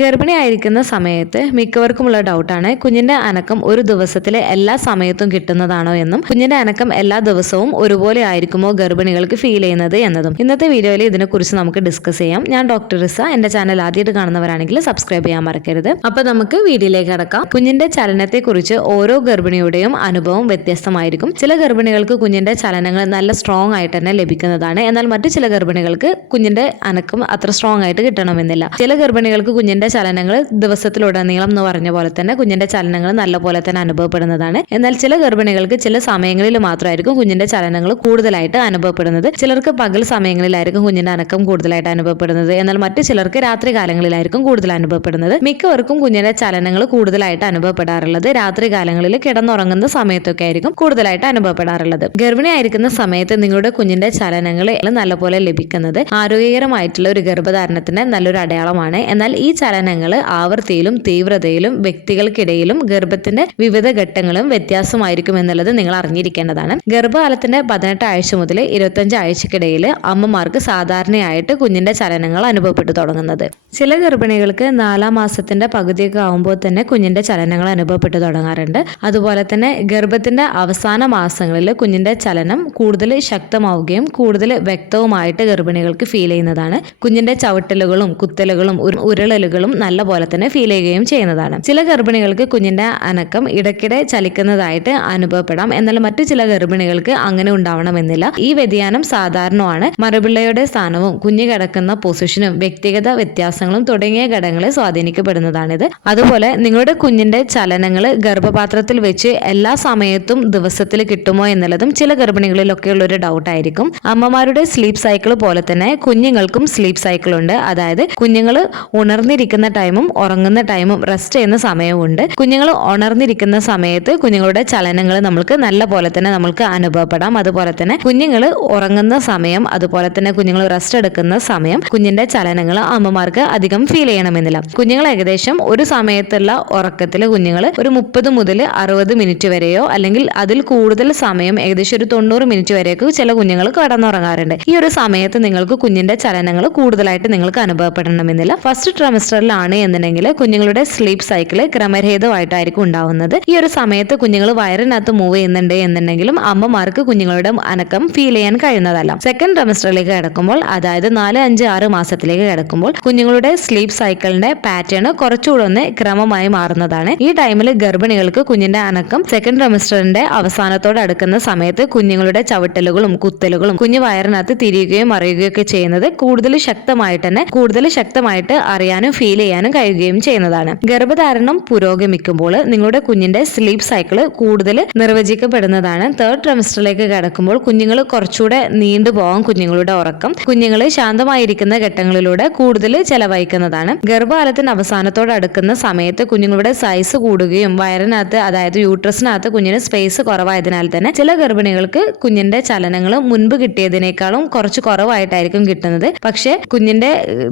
ഗർഭിണിയായിരിക്കുന്ന സമയത്ത് മിക്കവർക്കുമുള്ള ഡൗട്ടാണ് കുഞ്ഞിന്റെ അനക്കം ഒരു ദിവസത്തിലെ എല്ലാ സമയത്തും കിട്ടുന്നതാണോ എന്നും കുഞ്ഞിന്റെ അനക്കം എല്ലാ ദിവസവും ഒരുപോലെ ആയിരിക്കുമോ ഗർഭിണികൾക്ക് ഫീൽ ചെയ്യുന്നത് എന്നതും. ഇന്നത്തെ വീഡിയോയിൽ ഇതിനെക്കുറിച്ച് നമുക്ക് ഡിസ്കസ് ചെയ്യാം. ഞാൻ ഡോക്ടർ റിസ. എന്റെ ചാനൽ ആദ്യമായിട്ട് കാണുന്നവരാണെങ്കിൽ സബ്സ്ക്രൈബ് ചെയ്യാൻ മറക്കരുത്. അപ്പൊ നമുക്ക് വീഡിയോയിലേക്ക് കടക്കാം. കുഞ്ഞിന്റെ ചലനത്തെക്കുറിച്ച് ഓരോ ഗർഭിണിയുടെയും അനുഭവം വ്യത്യസ്തമായിരിക്കും. ചില ഗർഭിണികൾക്ക് കുഞ്ഞിന്റെ ചലനങ്ങൾ നല്ല സ്ട്രോങ് ആയിട്ട് തന്നെ ലഭിക്കുന്നതാണ്. എന്നാൽ മറ്റു ചില ഗർഭിണികൾക്ക് കുഞ്ഞിന്റെ അനക്കം അത്ര സ്ട്രോങ് ആയിട്ട് കിട്ടണമെന്നില്ല. ചില ഗർഭിണികൾക്ക് കുഞ്ഞിന്റെ ചലനങ്ങൾ ദിവസത്തിലുടനീളം എന്ന് പറഞ്ഞ പോലെ തന്നെ കുഞ്ഞിന്റെ ചലനങ്ങൾ നല്ല പോലെ തന്നെ അനുഭവപ്പെടുന്നതാണ്. എന്നാൽ ചില ഗർഭിണികൾക്ക് ചില സമയങ്ങളിൽ മാത്രമായിരിക്കും കുഞ്ഞിന്റെ ചലനങ്ങൾ കൂടുതലായിട്ട് അനുഭവപ്പെടുന്നത്. ചിലർക്ക് പകൽ സമയങ്ങളിലായിരിക്കും കുഞ്ഞിന്റെ അനക്കം കൂടുതലായിട്ട് അനുഭവപ്പെടുന്നത്. എന്നാൽ മറ്റു ചിലർക്ക് രാത്രി കാലങ്ങളിലായിരിക്കും കൂടുതൽ അനുഭവപ്പെടുന്നത്. മിക്കവർക്കും കുഞ്ഞിന്റെ ചലനങ്ങൾ കൂടുതലായിട്ട് അനുഭവപ്പെടാറുള്ളത് രാത്രി കാലങ്ങളിൽ കിടന്നുറങ്ങുന്ന സമയത്തൊക്കെ ആയിരിക്കും കൂടുതലായിട്ട് അനുഭവപ്പെടാറുള്ളത്. ഗർഭിണിയായിരിക്കുന്ന സമയത്ത് നിങ്ങളുടെ കുഞ്ഞിന്റെ ചലനങ്ങൾ നല്ലപോലെ ലഭിക്കുന്നത് ആരോഗ്യകരമായിട്ടുള്ള ഒരു ഗർഭധാരണത്തിന് നല്ലൊരു അടയാളമാണ്. എന്നാൽ ഈ ചലനങ്ങൾ ആവൃത്തിയിലും തീവ്രതയിലും വ്യക്തികൾക്കിടയിലും ഗർഭത്തിന്റെ വിവിധ ഘട്ടങ്ങളും വ്യത്യാസമായിരിക്കും എന്നുള്ളത് നിങ്ങൾ അറിഞ്ഞിരിക്കേണ്ടതാണ്. ഗർഭകാലത്തിന്റെ 18 ആഴ്ച മുതൽ 25 ആഴ്ചക്കിടയിൽ അമ്മമാർക്ക് സാധാരണയായിട്ട് കുഞ്ഞിന്റെ ചലനങ്ങൾ അനുഭവപ്പെട്ടു തുടങ്ങുന്നത്. ചില ഗർഭിണികൾക്ക് 4-ാം മാസത്തിന്റെ പകുതിയൊക്കെ ആകുമ്പോൾ തന്നെ കുഞ്ഞിന്റെ ചലനങ്ങൾ അനുഭവപ്പെട്ടു തുടങ്ങാറുണ്ട്. അതുപോലെ തന്നെ ഗർഭത്തിന്റെ അവസാന മാസങ്ങളിൽ കുഞ്ഞിന്റെ ചലനം കൂടുതൽ ശക്തമാവുകയും കൂടുതൽ വ്യക്തവുമായിട്ട് ഗർഭിണികൾക്ക് ഫീൽ ചെയ്യുന്നതാണ്. കുഞ്ഞിന്റെ ചവിട്ടലുകളും കുത്തലുകളും ഉരുളലുകളും നല്ല പോലെ തന്നെ ഫീൽ ചെയ്യുകയും ചെയ്യുന്നതാണ്. ചില ഗർഭിണികൾക്ക് കുഞ്ഞിന്റെ അനക്കം ഇടയ്ക്കിടെ ചലിക്കുന്നതായിട്ട് അനുഭവപ്പെടാം. എന്നാൽ മറ്റു ചില ഗർഭിണികൾക്ക് അങ്ങനെ ഉണ്ടാവണമെന്നില്ല. ഈ വ്യതിയാനം സാധാരണമാണ്. മറുപിള്ളയുടെ സ്ഥാനവും കുഞ്ഞ് കിടക്കുന്ന പൊസിഷനും വ്യക്തിഗത വ്യത്യാസങ്ങളും തുടങ്ങിയ ഘടകങ്ങളെ സ്വാധീനിക്കപ്പെടുന്നതാണിത്. അതുപോലെ നിങ്ങളുടെ കുഞ്ഞിന്റെ ചലനങ്ങൾ ഗർഭപാത്രത്തിൽ വെച്ച് എല്ലാ സമയത്തും ദിവസത്തിൽ കിട്ടുമോ എന്നുള്ളതും ചില ഗർഭിണികളിലൊക്കെയുള്ള ഒരു ഡൗട്ട് ആയിരിക്കും. അമ്മമാരുടെ സ്ലീപ്പ് സൈക്കിൾ പോലെ തന്നെ കുഞ്ഞുങ്ങൾക്കും സ്ലീപ്പ് സൈക്കിൾ ഉണ്ട്. അതായത് കുഞ്ഞുങ്ങൾ ഉണർന്നിരിക്കുന്ന ടൈമും ഉറങ്ങുന്ന ടൈമും റെസ്റ്റ് ചെയ്യുന്ന സമയവും ഉണ്ട്. കുഞ്ഞുങ്ങൾ ഉണർന്നിരിക്കുന്ന സമയത്ത് കുഞ്ഞുങ്ങളുടെ ചലനങ്ങൾ നമുക്ക് നല്ല പോലെ തന്നെ നമുക്ക് അനുഭവപ്പെടാം. അതുപോലെ തന്നെ കുഞ്ഞുങ്ങൾ ഉറങ്ങുന്ന സമയം അതുപോലെ തന്നെ കുഞ്ഞുങ്ങൾ റെസ്റ്റ് എടുക്കുന്ന സമയം കുഞ്ഞിന്റെ ചലനങ്ങൾ അമ്മമാർക്ക് അധികം ഫീൽ ചെയ്യണമെന്നില്ല. കുഞ്ഞുങ്ങൾ ഏകദേശം ഒരു സമയത്തുള്ള ഉറക്കത്തിൽ കുഞ്ഞുങ്ങൾ ഒരു 30 മുതൽ 60 മിനിറ്റ് വരെയോ അല്ലെങ്കിൽ അതിൽ കൂടുതൽ സമയം ഏകദേശം ഒരു 90 മിനിറ്റ് വരെയൊക്കെ ചില കുഞ്ഞുങ്ങൾ കിടന്നുറങ്ങാറുണ്ട്. ഈ ഒരു സമയത്ത് നിങ്ങൾക്ക് കുഞ്ഞിന്റെ ചലനങ്ങൾ കൂടുതലായിട്ട് നിങ്ങൾക്ക് അനുഭവപ്പെടണമെന്നില്ല. ഫസ്റ്റ് ട്രൈമസ്റ്ററിലാണ് എന്നുണ്ടെങ്കിൽ കുഞ്ഞുങ്ങളുടെ സ്ലീപ്പ് സൈക്കിള് ക്രമരഹിതമായിട്ടായിരിക്കും ഉണ്ടാവുന്നത്. ഈ ഒരു സമയത്ത് കുഞ്ഞുങ്ങൾ വയറിനകത്ത് മൂവ് ചെയ്യുന്നുണ്ട് എന്നുണ്ടെങ്കിലും അമ്മമാർക്ക് കുഞ്ഞുങ്ങളുടെ അനക്കം ഫീൽ ചെയ്യാൻ കഴിയുന്നതല്ല. സെക്കൻഡ് ട്രൈമസ്റ്ററിലേക്ക് കിടക്കുമ്പോൾ അതായത് 4, 5, 6 മാസത്തിലേക്ക് കിടക്കുമ്പോൾ കുഞ്ഞുങ്ങളുടെ സ്ലീപ്പ് സൈക്കിളിന്റെ പാറ്റേൺ കുറച്ചുകൂടെ ഒന്ന് ക്രമമായി മാറുന്നതാണ്. ഈ ടൈമിൽ ഗർഭിണികൾക്ക് കുഞ്ഞിന്റെ അനക്കം സെക്കൻഡ് ട്രൈമസ്റ്ററിന്റെ അവസാനത്തോട് അടുക്കുന്ന സമയത്ത് കുഞ്ഞുങ്ങളുടെ ചവിട്ടലുകളും കുത്തലുകളും കുഞ്ഞു വയറിനകത്ത് തിരിയുകയും മറിയുകയും ഒക്കെ ചെയ്യുന്നത് കൂടുതൽ ശക്തമായിട്ട് അറിയാനും ഫീൽ ചെയ്യാനും കഴിയുകയും ചെയ്യുന്നതാണ്. ഗർഭധാരണം പുരോഗമിക്കുമ്പോൾ നിങ്ങളുടെ കുഞ്ഞിന്റെ സ്ലീപ്പ് സൈക്കിള് കൂടുതൽ നിർവചിക്കപ്പെടുന്നതാണ്. തേർഡ് ട്രൈമസ്റ്ററിലേക്ക് കടക്കുമ്പോൾ കുഞ്ഞുങ്ങൾ കുറച്ചുകൂടെ നീണ്ടുപോകാൻ കുഞ്ഞുങ്ങളുടെ ഉറക്കം കുഞ്ഞുങ്ങൾ ശാന്തമായിരിക്കുന്ന ഘട്ടങ്ങളിലൂടെ കൂടുതൽ ചെലവഴിക്കുന്നതാണ്. ഗർഭകാലത്തിന്റെ അവസാനത്തോട് അടുക്കുന്ന സമയത്ത് കുഞ്ഞുങ്ങളുടെ സൈസ് കൂടുകയും വയറിനകത്ത് അതായത് യൂട്രസിനകത്ത് കുഞ്ഞിന് സ്പേസ് കുറവായതിനാൽ തന്നെ ചില ഗർഭിണികൾക്ക് കുഞ്ഞിന്റെ ചലനങ്ങൾ മുൻപ് കിട്ടിയതിനേക്കാളും കുറച്ച് കുറവായിട്ടായിരിക്കും കിട്ടുന്നത്. പക്ഷെ കുഞ്ഞിന്റെ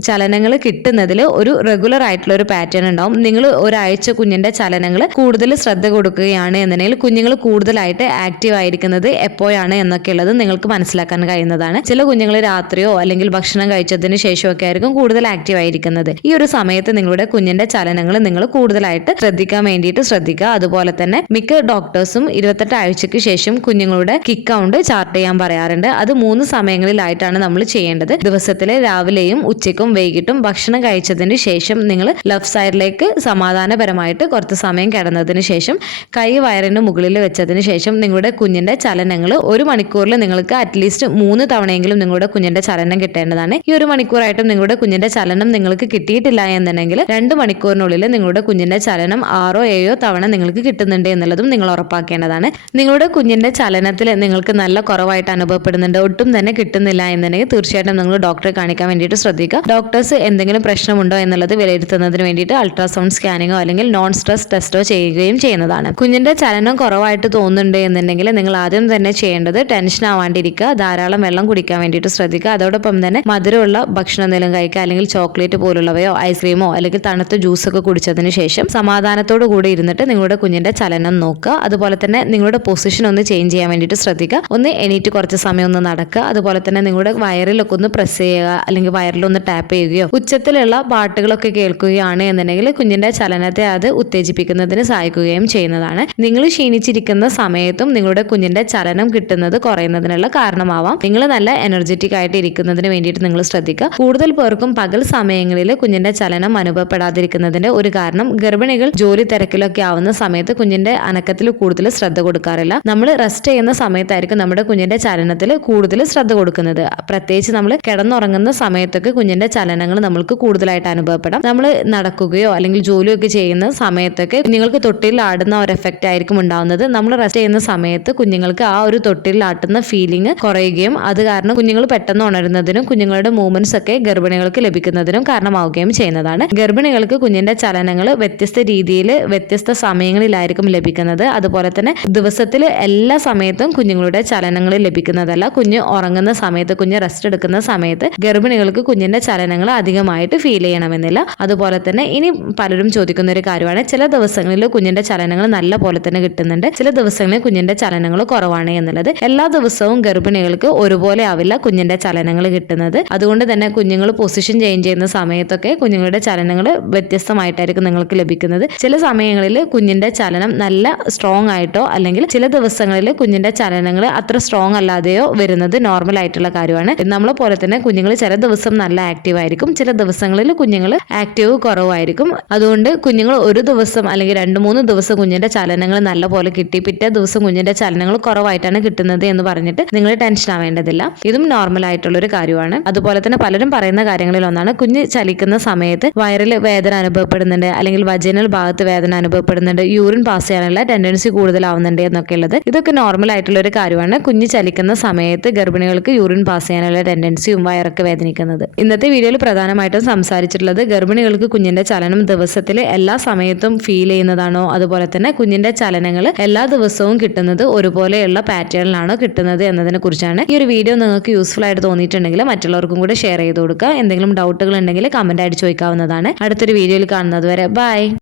ചലനങ്ങൾ കിട്ടുന്നതിൽ ഒരു റെഗുലർ ആയിട്ടുള്ള ഒരു പാറ്റേൺ ഉണ്ടാവും. നിങ്ങൾ ഒരാഴ്ച കുഞ്ഞിന്റെ ചലനങ്ങൾ കൂടുതൽ ശ്രദ്ധ കൊടുക്കുകയാണ് എന്നുണ്ടെങ്കിൽ കുഞ്ഞുങ്ങൾ കൂടുതലായിട്ട് ആക്റ്റീവ് ആയിരിക്കുന്നത് എപ്പോഴാണ് എന്നൊക്കെ ഉള്ളത് നിങ്ങൾക്ക് മനസ്സിലാക്കാൻ കഴിയുന്നതാണ്. ചില കുഞ്ഞുങ്ങൾ രാത്രിയോ അല്ലെങ്കിൽ ഭക്ഷണം കഴിച്ചതിന് ശേഷമൊക്കെ ആയിരിക്കും കൂടുതൽ ആക്റ്റീവ് ആയിരിക്കുന്നത്. ഈ ഒരു സമയത്ത് നിങ്ങളുടെ കുഞ്ഞിന്റെ ചലനങ്ങൾ നിങ്ങൾ കൂടുതലായിട്ട് ശ്രദ്ധിക്കാൻ വേണ്ടിയിട്ട് ശ്രദ്ധിക്കുക. അതുപോലെ തന്നെ മിക്ക ഡോക്ടേഴ്സും 28 ആഴ്ചയ്ക്ക് ശേഷം കുഞ്ഞുങ്ങളുടെ കിക്ക് കൗണ്ട് ചാർട്ട് ചെയ്യാൻ പറയാറുണ്ട്. അത് 3 സമയങ്ങളിലായിട്ടാണ് നമ്മൾ ചെയ്യേണ്ടത്. ദിവസത്തിലെ രാവിലെയും ഉച്ചയ്ക്കും വൈകിട്ടും ഭക്ഷണം കഴിച്ചതിന് ശേഷം നിങ്ങൾ ലെഫ്റ്റ് സൈഡിലേക്ക് സമാധാനപരമായിട്ട് കുറച്ച് സമയം കിടന്നതിന് ശേഷം കൈ വയറിന് മുകളിൽ വെച്ചതിന് ശേഷം നിങ്ങളുടെ കുഞ്ഞിന്റെ ചലനങ്ങൾ 1 മണിക്കൂറിൽ നിങ്ങൾക്ക് അറ്റ്ലീസ്റ്റ് 3 തവണയെങ്കിലും നിങ്ങളുടെ കുഞ്ഞിന്റെ ചലനം കിട്ടേണ്ടതാണ്. ഈ 1 മണിക്കൂറായിട്ടും നിങ്ങളുടെ കുഞ്ഞിന്റെ ചലനം നിങ്ങൾക്ക് കിട്ടിയിട്ടില്ല എന്നുണ്ടെങ്കിൽ 2 മണിക്കൂറിനുള്ളിൽ നിങ്ങളുടെ കുഞ്ഞിന്റെ ചലനം 6 or 7 തവണ നിങ്ങൾക്ക് കിട്ടുന്നുണ്ട് എന്നുള്ളതും നിങ്ങൾ ഉറപ്പാക്കേണ്ടതാണ്. നിങ്ങളുടെ കുഞ്ഞിന്റെ ചലനത്തിൽ നിങ്ങൾക്ക് നല്ല കുറവായിട്ട് അനുഭവപ്പെടുന്നുണ്ട്, ഒട്ടും തന്നെ കിട്ടുന്നില്ല എന്നുണ്ടെങ്കിൽ തീർച്ചയായിട്ടും നിങ്ങൾ ഡോക്ടറെ കാണിക്കാൻ വേണ്ടിയിട്ട് ശ്രദ്ധിക്കുക. ഡോക്ടേഴ്സ് എന്തെങ്കിലും പ്രശ്നമുണ്ടോ എന്നുള്ളത് വിലയിരുത്തുന്നതിന് വേണ്ടിയിട്ട് അൾട്രാസൗണ്ട് സ്കാനിങ്ങോ അല്ലെങ്കിൽ നോൺ സ്ട്രെസ് ടെസ്റ്റോ ചെയ്യുകയും ചെയ്യുന്നതാണ്. കുഞ്ഞിന്റെ ചലനം കുറവായിട്ട് തോന്നുന്നുണ്ട് എന്നുണ്ടെങ്കിൽ നിങ്ങൾ ആദ്യം തന്നെ ചെയ്യേണ്ടത് ടെൻഷൻ ആവാണ്ടിരിക്കുക, ധാരാളം വെള്ളം കുടിക്കാൻ വേണ്ടിയിട്ട് ശ്രദ്ധിക്കുക. അതോടൊപ്പം തന്നെ മധുരമുള്ള ഭക്ഷണം എന്തെങ്കിലും കഴിക്കുക, അല്ലെങ്കിൽ ചോക്ലേറ്റ് പോലുള്ളവയോ ഐസ്ക്രീമോ അല്ലെങ്കിൽ തണുത്ത ജ്യൂസൊക്കെ കുടിച്ചതിന് ശേഷം സമാധാനത്തോടു കൂടി ഇരുന്നിട്ട് നിങ്ങളുടെ കുഞ്ഞിന്റെ ചലനം നോക്കുക. അതുപോലെ തന്നെ നിങ്ങളുടെ പൊസിഷൻ ഒന്ന് ചേഞ്ച് ചെയ്യാൻ വേണ്ടിയിട്ട് ശ്രദ്ധിക്കുക. ഒന്ന് എണീറ്റ് കുറച്ച് സമയം ഒന്ന് നടക്കുക. അതുപോലെ തന്നെ നിങ്ങളുടെ വയറിലൊക്കെ ഒന്ന് പ്രസ് ചെയ്യുക അല്ലെങ്കിൽ വയറിലൊന്ന് ടാപ്പ് ചെയ്യുകയോ ഉച്ചത്തിലുള്ള പാട്ടുകൾ സൗണ്ടുകളൊക്കെ കേൾക്കുകയാണ് എന്നുണ്ടെങ്കിൽ കുഞ്ഞിന്റെ ചലനത്തെ അത് ഉത്തേജിപ്പിക്കുന്നതിന് സഹായിക്കുകയും ചെയ്യുന്നതാണ്. നിങ്ങൾ ക്ഷീണിച്ചിരിക്കുന്ന സമയത്തും നിങ്ങളുടെ കുഞ്ഞിന്റെ ചലനം കിട്ടുന്നത് കുറയുന്നതിനുള്ള കാരണമാവാം. നിങ്ങൾ നല്ല എനർജറ്റിക് ആയിട്ട് ഇരിക്കുന്നതിന് വേണ്ടിയിട്ട് നിങ്ങൾ ശ്രദ്ധിക്കുക. കൂടുതൽ പേർക്കും പകൽ സമയങ്ങളിൽ കുഞ്ഞിന്റെ ചലനം അനുഭവപ്പെടാതിരിക്കുന്നതിന്റെ ഒരു കാരണം ഗർഭിണികൾ ജോലി തിരക്കിലൊക്കെ ആവുന്ന സമയത്ത് കുഞ്ഞിന്റെ അനക്കത്തിൽ കൂടുതൽ ശ്രദ്ധ കൊടുക്കാറില്ല. നമ്മൾ റെസ്റ്റ് ചെയ്യുന്ന സമയത്തായിരിക്കും നമ്മുടെ കുഞ്ഞിന്റെ ചലനത്തിൽ കൂടുതൽ ശ്രദ്ധ കൊടുക്കുന്നത്. പ്രത്യേകിച്ച് നമ്മൾ കിടന്നുറങ്ങുന്ന സമയത്തൊക്കെ കുഞ്ഞിന്റെ ചലനങ്ങൾ നമ്മൾക്ക് കൂടുതലായിട്ട് അനുഭവപ്പെടാം. നമ്മൾ നടക്കുകയോ അല്ലെങ്കിൽ ജോലിയൊക്കെ ചെയ്യുന്ന സമയത്തൊക്കെ കുഞ്ഞുങ്ങൾക്ക് തൊട്ടിൽ ആടുന്ന ഒരു എഫക്റ്റ് ആയിരിക്കും ഉണ്ടാവുന്നത്. നമ്മൾ റെസ്റ്റ് ചെയ്യുന്ന സമയത്ത് കുഞ്ഞുങ്ങൾക്ക് ആ ഒരു തൊട്ടിൽ ആട്ടുന്ന ഫീലിംഗ് കുറയുകയും അത് കാരണം കുഞ്ഞുങ്ങൾ പെട്ടെന്ന് ഉണരുന്നതിനും കുഞ്ഞുങ്ങളുടെ മൂവ്മെന്റ്സ് ഒക്കെ ഗർഭിണികൾക്ക് ലഭിക്കുന്നതിനും കാരണമാവുകയും ചെയ്യുന്നതാണ്. ഗർഭിണികൾക്ക് കുഞ്ഞിന്റെ ചലനങ്ങൾ വ്യത്യസ്ത രീതിയിൽ വ്യത്യസ്ത സമയങ്ങളിലായിരിക്കും ലഭിക്കുന്നത്. അതുപോലെ തന്നെ ദിവസത്തിൽ എല്ലാ സമയത്തും കുഞ്ഞുങ്ങളുടെ ചലനങ്ങൾ ലഭിക്കുന്നതല്ല. കുഞ്ഞ് ഉറങ്ങുന്ന സമയത്ത്, കുഞ്ഞ് റെസ്റ്റ് എടുക്കുന്ന സമയത്ത് ഗർഭിണികൾക്ക് കുഞ്ഞിന്റെ ചലനങ്ങൾ അധികമായിട്ട് ഫീൽ ചെയ്യണമെന്നില്ല. അതുപോലെ തന്നെ ഇനി പലരും ചോദിക്കുന്ന ഒരു കാര്യമാണ്, ചില ദിവസങ്ങളിൽ കുഞ്ഞിന്റെ ചലനങ്ങൾ നല്ല പോലെ തന്നെ കിട്ടുന്നുണ്ട്, ചില ദിവസങ്ങളിൽ കുഞ്ഞിന്റെ ചലനങ്ങൾ കുറവാണ് എന്നുള്ളത്. എല്ലാ ദിവസവും ഗർഭിണികൾക്ക് ഒരുപോലെ ആവില്ല കുഞ്ഞിന്റെ ചലനങ്ങൾ കിട്ടുന്നത്. അതുകൊണ്ട് തന്നെ കുഞ്ഞുങ്ങൾ പൊസിഷൻ ചേഞ്ച് ചെയ്യുന്ന സമയത്തൊക്കെ കുഞ്ഞുങ്ങളുടെ ചലനങ്ങൾ വ്യത്യസ്തമായിട്ടായിരിക്കും നിങ്ങൾക്ക് ലഭിക്കുന്നത്. ചില സമയങ്ങളിൽ കുഞ്ഞിന്റെ ചലനം നല്ല സ്ട്രോങ് ആയിട്ടോ അല്ലെങ്കിൽ ചില ദിവസങ്ങളിൽ കുഞ്ഞിന്റെ ചലനങ്ങൾ അത്ര സ്ട്രോങ് അല്ലാതെയോ വരുന്നത് നോർമൽ ആയിട്ടുള്ള കാര്യമാണ്. നമ്മളെ പോലെ തന്നെ കുഞ്ഞുങ്ങൾ ചില ദിവസം നല്ല ആക്റ്റീവ് ആയിരിക്കും, ചില ദിവസങ്ങളിൽ കുഞ്ഞുങ്ങൾ ആക്റ്റീവ് കുറവായിരിക്കും. അതുകൊണ്ട് കുഞ്ഞുങ്ങൾ ഒരു ദിവസം അല്ലെങ്കിൽ 2-3 ദിവസം കുഞ്ഞിന്റെ ചലനങ്ങൾ നല്ല പോലെ കിട്ടി, പിറ്റേ ദിവസം കുഞ്ഞിന്റെ ചലനങ്ങൾ കുറവായിട്ടാണ് കിട്ടുന്നത് എന്ന് പറഞ്ഞിട്ട് നിങ്ങൾ ടെൻഷൻ ആവേണ്ടതില്ല. ഇതും നോർമൽ ആയിട്ടുള്ള ഒരു കാര്യമാണ്. അതുപോലെ തന്നെ പലരും പറയുന്ന കാര്യങ്ങളിൽ ഒന്നാണ്, കുഞ്ഞ് ചലിക്കുന്ന സമയത്ത് വയറിൽ വേദന അനുഭവപ്പെടുന്നുണ്ട്, അല്ലെങ്കിൽ വജനൽ ഭാഗത്ത് വേദന അനുഭവപ്പെടുന്നുണ്ട്, യൂറിൻ പാസ് ചെയ്യാനുള്ള ടെൻഡൻസി കൂടുതലാവുന്നുണ്ട് എന്നൊക്കെ ഉള്ളത്. ഇതൊക്കെ നോർമൽ ആയിട്ടുള്ള ഒരു കാര്യമാണ്. കുഞ്ഞ് ചലിക്കുന്ന സമയത്ത് ഗർഭിണികൾക്ക് യൂറിൻ പാസ് ചെയ്യാനുള്ള ടെൻഡൻസിയും വയറൊക്കെ വേദനിക്കുന്നത്. ഇന്നത്തെ വീഡിയോയിൽ പ്രധാനമായിട്ടും സംസാരിച്ചിട്ടുള്ളത് ഗർഭിണികൾക്ക് കുഞ്ഞിന്റെ ചലനം ദിവസത്തിൽ എല്ലാ സമയത്തും ഫീൽ ചെയ്യുന്നതാണോ, അതുപോലെ തന്നെ കുഞ്ഞിന്റെ ചലനങ്ങൾ എല്ലാ ദിവസവും കിട്ടുന്നത് ഒരുപോലെയുള്ള പാറ്റേണിലാണോ കിട്ടുന്നത് എന്നതിനെ കുറിച്ചാണ്. ഈ ഒരു വീഡിയോ നിങ്ങൾക്ക് യൂസ്ഫുൾ ആയിട്ട് തോന്നിയിട്ടുണ്ടെങ്കിൽ മറ്റുള്ളവർക്കും കൂടെ ഷെയർ ചെയ്ത് കൊടുക്കുക. എന്തെങ്കിലും ഡൗട്ടുകൾ ഉണ്ടെങ്കിൽ കമന്റ് ആയിട്ട് ചോദിക്കാവുന്നതാണ്. അടുത്തൊരു വീഡിയോയിൽ കാണുന്നത് വരെ ബൈ.